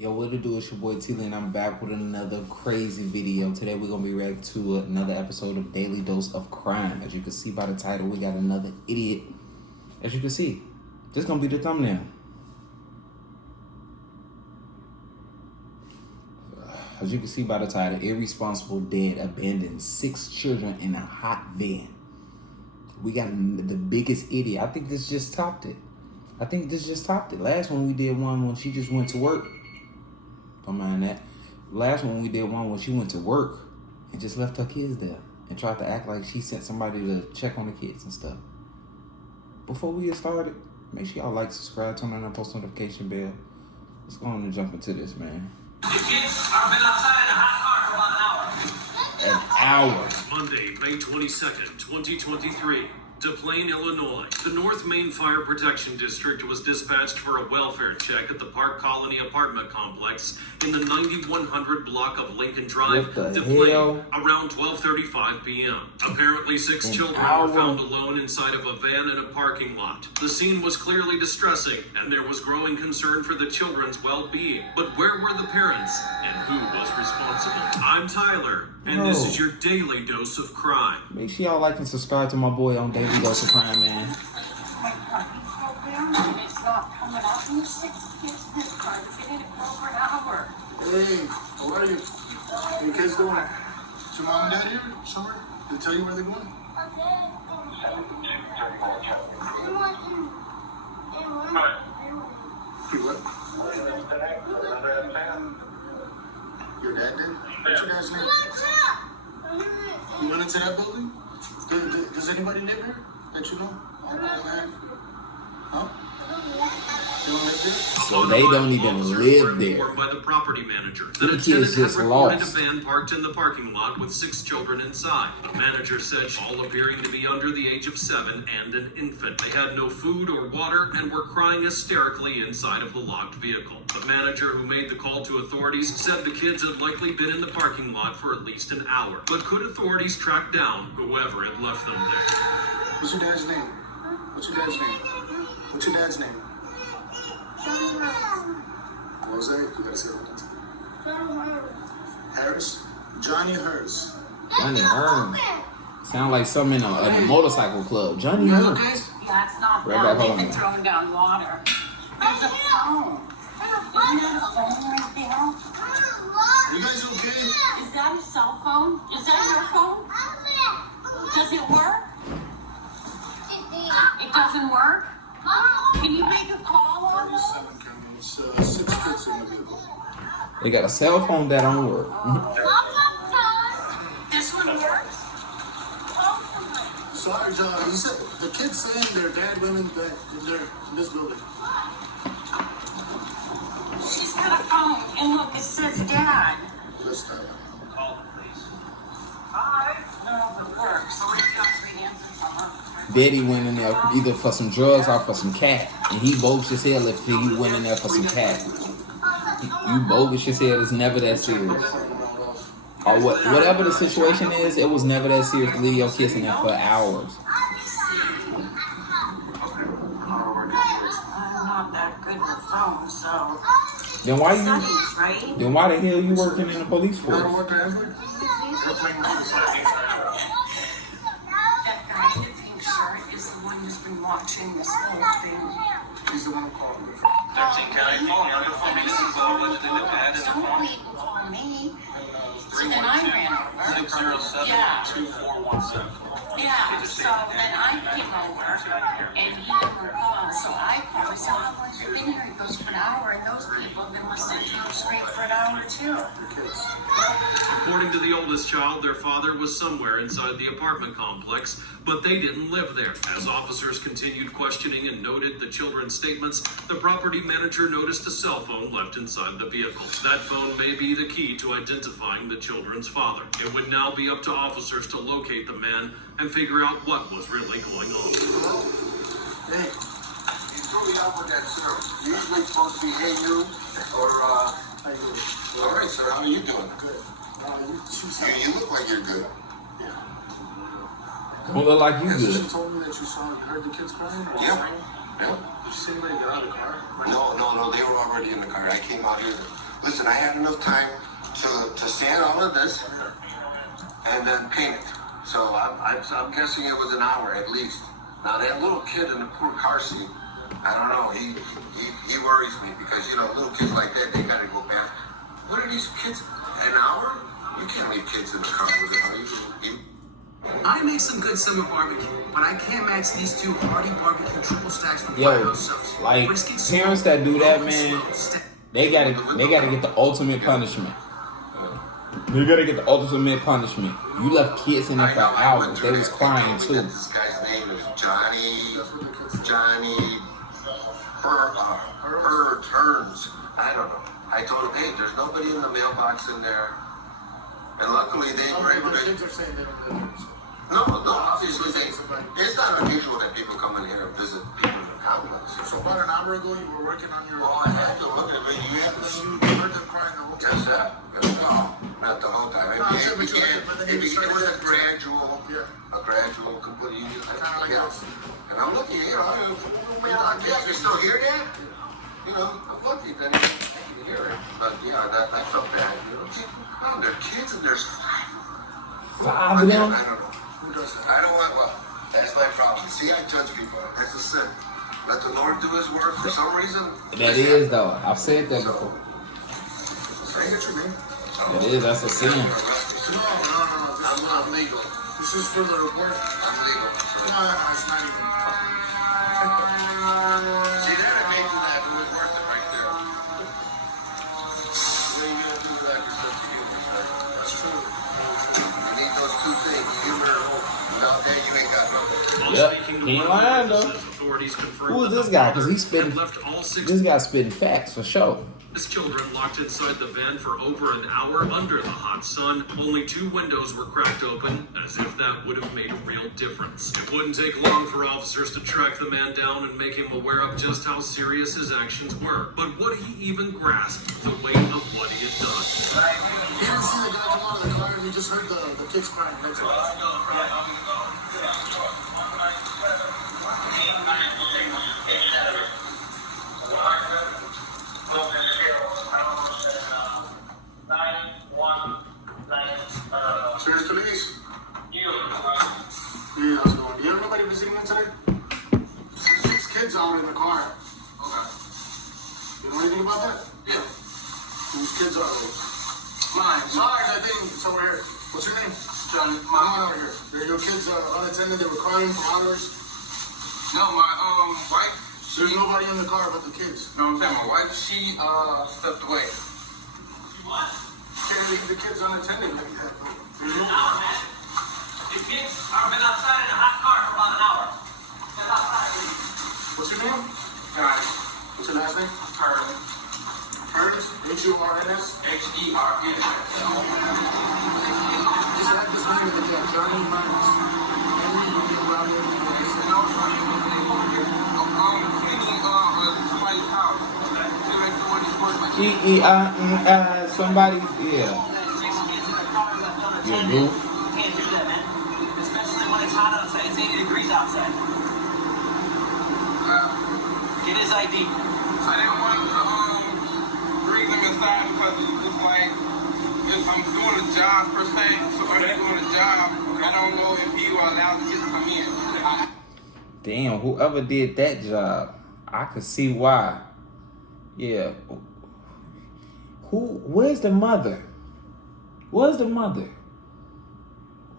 Yo, what it do? It's your boy Teelee, and I'm back with another crazy video. Today we're gonna be reacting to another episode of Daily Dose of Crime. As you can see by the title, we got another idiot. As you can see, this is gonna be the thumbnail. As you can see by the title, Irresponsible Dad Abandons 6 children in a hot van. We got the biggest idiot. I think this just topped it. Last one we did one when she just went to work. Don't mind that. Last one we did one when she went to work and just left her kids there and tried to act like she sent somebody to check on the kids and stuff. Before we get started, make sure y'all like, subscribe, turn on that post notification bell. Let's go on and jump into this, man. The kids have been outside in a hot car for about an hour. An hour. Monday, May 22nd, 2023. To Plain, Illinois. The North Main Fire Protection District was dispatched for a welfare check at the Park Colony apartment complex in the 9100 block of Lincoln Drive, to Plain, around 12:35 p.m. Apparently, 6 children were found alone inside of a van in a parking lot. The scene was clearly distressing, and there was growing concern for the children's well-being. But where were the parents, and who was responsible? I'm Tyler, and this is your Daily Dose of Crime. Make sure y'all like and subscribe to my boy on Daily Dose of Crime, man. It's not coming up. And there's 6 kids in this car. They've been in it for over an hour. Hey, how are you? How you kids doing? Is your mom and dad here somewhere? Did they tell you where they're going? You what? Your dad did? What's your dad's name? You went into that building? Does anybody live here that you know? Huh? You don't live there? So they don't even live there. By the property manager. The The kids tenant had just reported lost. a van parked in the parking lot with 6 children inside. The manager said all appearing to be under the age of 7 and an infant. They had no food or water and were crying hysterically inside of the locked vehicle. The manager who made the call to authorities said the kids had likely been in the parking lot for at least an hour. But could authorities track down whoever had left them there? What's your dad's name? What's your dad's name? What's your dad's name? What was that? You gotta say it. Harris? Johnny Hurst. Johnny Hearns. Sound like something in a motorcycle club. Johnny Hearns. Yeah, it's not Right that. back They've home. been throwing down water. There's a phone. Isn't that a phone right there? You guys okay? Is that a cell phone? Is that your phone? Does it work? It doesn't work? Can you make a call on it? 37 cameras, 6 kids in the vehicle. They got a cell phone that don't work. This one works? Sorry, John. You said the kids saying their dad went in this building. She's got a phone, and look, it says Dad. Let's start. Call the police. I don't know if it works. Somebody's got 3 answers from her. Daddy went in there either for some drugs or for some cat. And he bogus as hell if he went in there for some cat. You bogus as hell, it's never that serious. Or whatever the situation is, it was never that serious to leave your kids in there for hours. I'm not that good with phones, so. Then why Studies, right? Then why the hell you working in the police You wanna force? work forever? That guy in the pink shirt is the one who's been watching this whole thing. He's the one who called me. 13 County phone number for me. This is alleged in the pad in the Don't phone. wait for me. So then I ran over. 607-2417. Yeah, so then I came over and he didn't call, so I called. I said, how long have you been here? He goes, for an hour, and those people have been listening to you scream for an hour too. According to the oldest child, their father was somewhere inside the apartment complex, but they didn't live there. As officers continued questioning and noted the children's statements, the property manager noticed a cell phone left inside the vehicle. That phone may be the key to identifying the children's father. It would now be up to officers to locate the man and figure out what was really going on. Hello? Hey. You threw me out with that, sir. Usually supposed to be hey you or how you doing? All right, sir. How are you doing? Good. You look like you're good. Yeah. Don't look like you She good. told me that you heard the kids crying? Or Yeah. something? Yeah. Did you see anybody get out of the car? No, they were already in the car. I came out here Listen, I had enough time to sand all of this and then paint it. So I'm guessing it was an hour at least. Now that little kid in the poor car seat, I don't know. He worries me because, you know, little kids like that, they gotta go back. What are these kids? An hour? You can't leave kids in the car with them. I make some good summer barbecue, but I can't match these two hearty barbecue triple stacks from Yo, Firehouse Subs. like parents that do that, man, they gotta get the ultimate punishment. You gotta get the ultimate punishment. You left kids in there for hours. They was crying too. This guy's name is Johnny Turns. I don't know. I told him, hey, there's nobody in the mailbox in there. And luckily they were able to. Kids are saying they don't live there. No, obviously it's not unusual that people come in here and visit people in the complex. So about an hour ago, you were working on your. Oh, I had to look at it. You have to see. You heard them crying the whole time. Just that. No, not the whole time. It was a gradual, complete. Kinda like us. And I'm looking, you know, man, I can still hear that? You know, I'm lucky that I can hear it. But yeah, that felt bad. You know, oh, they're kids and there's 5 of them. 5 of them? I don't know. Who does that? I don't want, well, that's my problem. See, I judge people. That's a sin. Let the Lord do his work for some reason. That is though. I've said that before. Say it to me. That is, that's a sin. No. I'm legal. This is for the report. I'm legal. No, it's not even. See that? It made that was worth it right there. What are you gonna do without your sense of humor, sir? That's true. You need those 2 things, humor and you ain't got nothing. Yep, he ain't lying though. Who is this guy? Because he's spitting. This guy's spitting facts for sure. His children locked inside the van for over an hour under the hot sun. Only 2 windows were cracked open, as if that would have made a real difference. It wouldn't take long for officers to track the man down and make him aware of just how serious his actions were. But would he even grasp the weight of what he had done? He didn't see the guy come out of the car, and he just heard the kids crying next to him. Cheers to these. Yeah, how's it going? You have nobody visiting you today? 6 kids out in the car. Okay. You know anything about that? Yeah. Whose kids are those? Mine. Mine, I think. It's over here. What's your name? Johnny. Come on over here. Your kids are unattended. They were crying for hours. No, my wife. There's nobody in the car but the kids. No, I'm saying my wife. She stepped away. What? Can't leave the kids unattended like that. An hour, man. The kids have been outside in a hot car for about an hour. They're outside. What's your name? Johnny. What's your last name? Curtis. Ernest? H-U-R-N-S? H-E-R-N-S. Just add this name with the cat. Johnny Myers. Henry, you'll be around there. No, it's not even over here. Cleaning somebody's house. To make sure this works. Somebody's, yeah. 6 kids in the car left unattended. Yeah, bro. Can't do that, man. Especially when it's hot outside. It's 80 degrees outside. Get his ID. I didn't want to bring them inside because it's like, if I'm doing a job per se, so I'm doing a job, I don't know if you are allowed to get to come in. Damn, whoever did that job, I could see why. Yeah. Where's the mother? Where's the mother?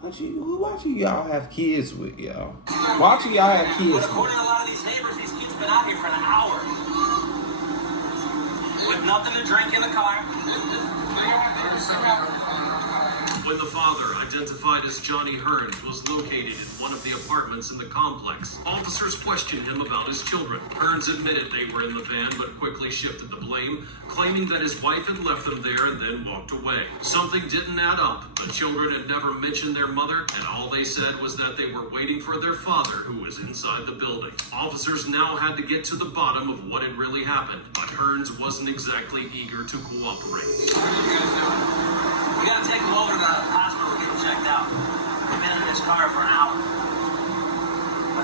Why do y'all have kids with y'all? Why do y'all have kids But with? according to a lot of these neighbors, these kids have been out here for an hour. With nothing to drink in the car. When the father, identified as Johnny Hearns, was located in one of the apartments in the complex, officers questioned him about his children. Hearns admitted they were in the van, but quickly shifted the blame, claiming that his wife had left them there and then walked away. Something didn't add up. The children had never mentioned their mother, and all they said was that they were waiting for their father, who was inside the building. Officers now had to get to the bottom of what had really happened, but Hearns wasn't exactly eager to cooperate. We gotta take him over to the hospital and get him checked out. We've been in this car for an hour.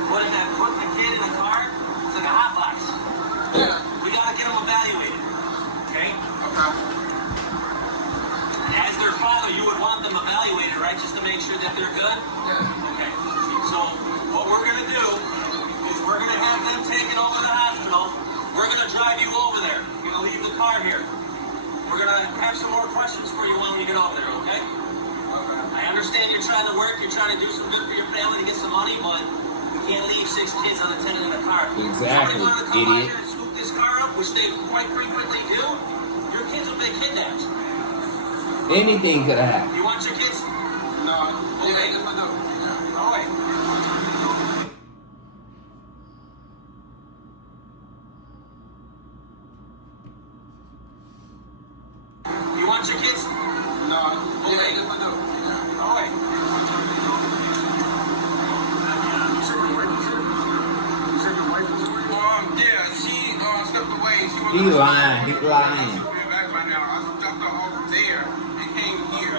Putting the kid in the car, it's like a hot box. Yeah. We gotta get him evaluated. Okay? Okay. Tyler, you would want them evaluated, right? Just to make sure that they're good? Yeah. Okay. So what we're going to do is we're going to have them taken over to the hospital. We're going to drive you over there. We're going to leave the car here. We're going to have some more questions for you when we get over there, okay? I understand you're trying to work, you're trying to do some good for your family to get some money, but you can't leave 6 kids unattended in a car. Exactly, Somebody wanted to come idiot. out here and scoop this car up, which they quite frequently do, your kids will be kidnapped. Anything could have happened. You want your kids? No. Okay. Yeah, no. All right. You want your kids? No. Okay. Yeah, no. All right. You said your wife was here? You said your wife was here? Yeah, she stepped away. She was He lying. He lying. She's back right now. I stepped her over there and came here.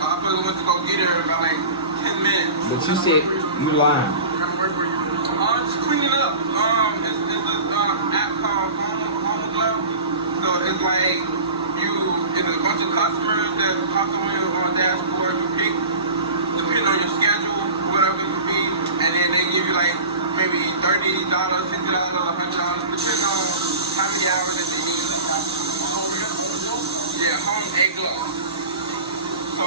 I probably went to go get her about like 10 minutes. But you said you lying. What kind of work were you doing? Just cleaning up. It's this app called Home Glove. So it's like it's a bunch of customers that pop on your dashboard. You pick, depending on your schedule, whatever it would be, and then they give you like maybe $30, $50, $100, depending on how many hours that they need. Yeah, home egg glove. So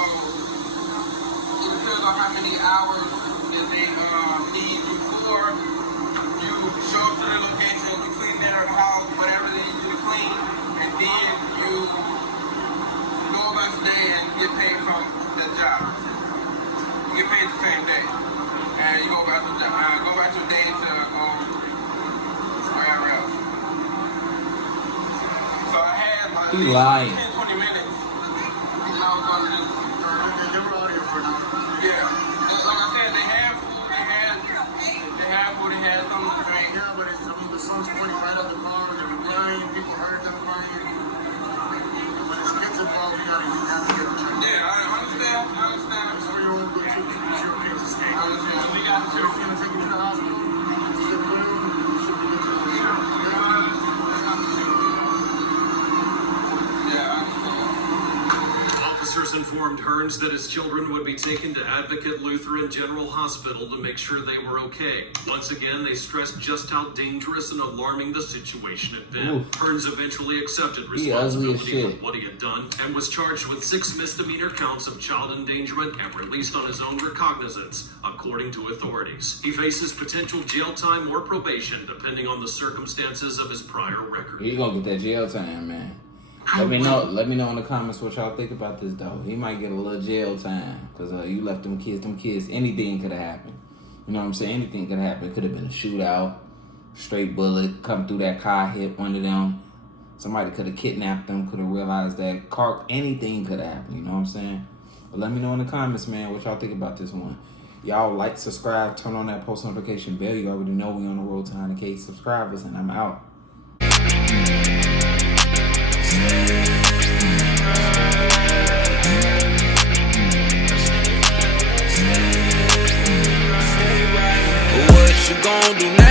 it depends on how many hours that they need before you show up to the location, you clean their house, whatever they need you to clean, and then you go about the day and get paid from the job. You get paid the same day. And you go back to your day to IRL. So I had like He lying. 10, 20 minutes. And I was gonna just They were out here for an hour. yeah. Like I said, they have food, they had something to drink. Yeah, but the sun's pointing right at the car. They're crying. People heard them crying. When it's kids involved, you have to get a check. Yeah, I understand. I'm sorry you won't go to your kids. I understand. So we got If you're going to take you to the hospital, you should be good to the Yeah, I understand. Officers informed Hearns that his children would be taken to Advocate Lutheran General Hospital to make sure they were okay. Once again, they stressed just how dangerous and alarming the situation had been. Oof. Hearns eventually accepted He ugly as responsibility for shit. what he had done and was charged with 6 misdemeanor counts of child endangerment and released on his own recognizance, according to authorities. He faces potential jail time or probation, depending on the circumstances of his prior record. He gonna get that jail time, man. Let me know in the comments what y'all think about this though. He might get a little jail time because you left them kids. Anything could have happened. You know what I'm saying? Anything could have happened. It could have been a shootout, straight bullet, come through that car, hit one of them. Somebody could have kidnapped them, could have realized that car. Anything could have happened. You know what I'm saying? But let me know in the comments, man, what y'all think about this one. Y'all like, subscribe, turn on that post notification bell. You already know we on the road to 100K subscribers, and I'm out. What you gon' do now?